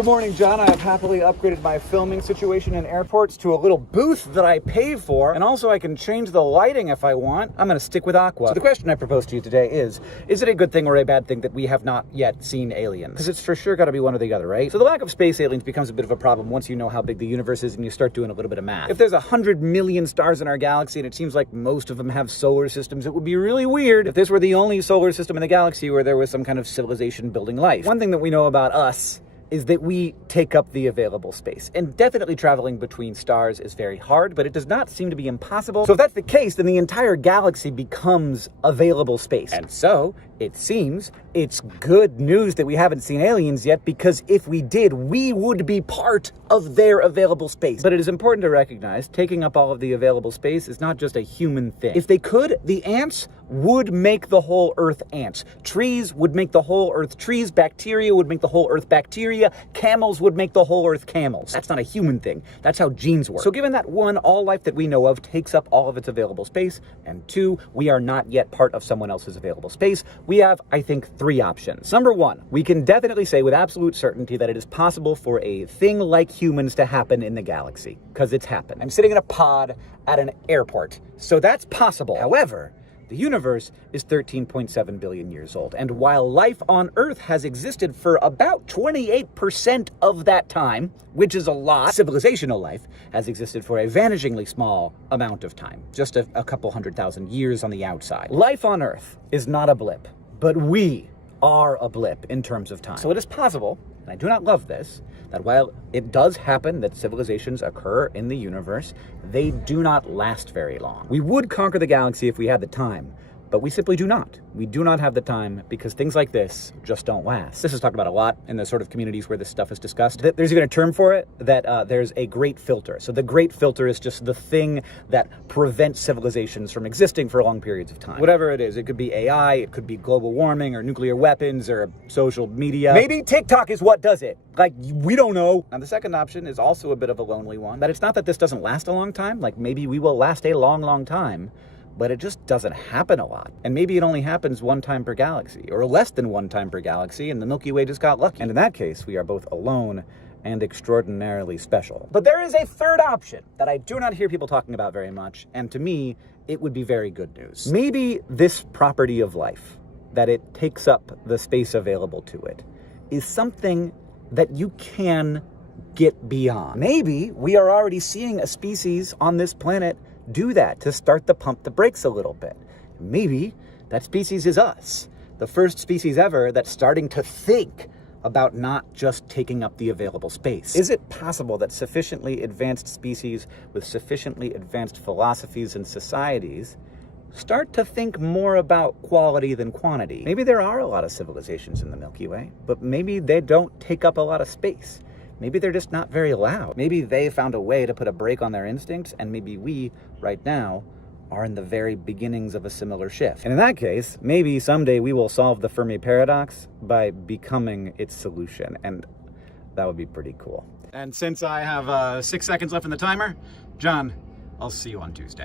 Good morning, John. I have happily upgraded my filming situation in airports to a little booth that I pay for, and also I can change the lighting if I want. I'm gonna stick with Aqua. So the question I propose to you today is it a good thing or a bad thing that we have not yet seen aliens? Because it's for sure gotta be one or the other, right? So the lack of space aliens becomes a bit of a problem once you know how big the universe is and you start doing a little bit of math. If there's 100 million stars in our galaxy and it seems like most of them have solar systems, it would be really weird if this were the only solar system in the galaxy where there was some kind of civilization building life. One thing that we know about us is that we take up the available space. And definitely traveling between stars is very hard, but it does not seem to be impossible. So if that's the case, then the entire galaxy becomes available space. And so, it seems, it's good news that we haven't seen aliens yet, because if we did, we would be part of their available space. But it is important to recognize, taking up all of the available space is not just a human thing. If they could, the ants would make the whole Earth ants. Trees would make the whole Earth trees. Bacteria would make the whole Earth bacteria. Camels would make the whole Earth camels. That's not a human thing. That's how genes work. So given that one, all life that we know of takes up all of its available space, and two, we are not yet part of someone else's available space, we have, I think, three options. Number one, we can definitely say with absolute certainty that it is possible for a thing like humans to happen in the galaxy, because it's happened. I'm sitting in a pod at an airport, so that's possible. However, the universe is 13.7 billion years old, and while life on Earth has existed for about 28% of that time, which is a lot, civilizational life has existed for a vanishingly small amount of time, just a couple 100,000 years on the outside. Life on Earth is not a blip, but we are a blip in terms of time. So it is possible, and I do not love this, that while it does happen that civilizations occur in the universe, they do not last very long. We would conquer the galaxy if we had the time, but we simply do not. We do not have the time because things like this just don't last. This is talked about a lot in the sort of communities where this stuff is discussed. There's even a term for it, that there's a great filter. So the great filter is just the thing that prevents civilizations from existing for long periods of time. Whatever it is, it could be AI, it could be global warming or nuclear weapons or social media. Maybe TikTok is what does it. Like, we don't know. Now, the second option is also a bit of a lonely one, that it's not that this doesn't last a long time, like maybe we will last a long, long time, but it just doesn't happen a lot. And maybe it only happens one time per galaxy, or less than one time per galaxy, and the Milky Way just got lucky. And in that case, we are both alone and extraordinarily special. But there is a third option that I do not hear people talking about very much, and to me, it would be very good news. Maybe this property of life, that it takes up the space available to it, is something that you can get beyond. Maybe we are already seeing a species on this planet do that to start to pump the brakes a little bit. Maybe that species is us, the first species ever that's starting to think about not just taking up the available space. Is it possible that sufficiently advanced species with sufficiently advanced philosophies and societies start to think more about quality than quantity? Maybe there are a lot of civilizations in the Milky Way, but maybe they don't take up a lot of space. Maybe they're just not very loud. Maybe they found a way to put a brake on their instincts, and maybe we, right now, are in the very beginnings of a similar shift. And in that case, maybe someday we will solve the Fermi paradox by becoming its solution, and that would be pretty cool. And since I have 6 seconds left in the timer, John, I'll see you on Tuesday.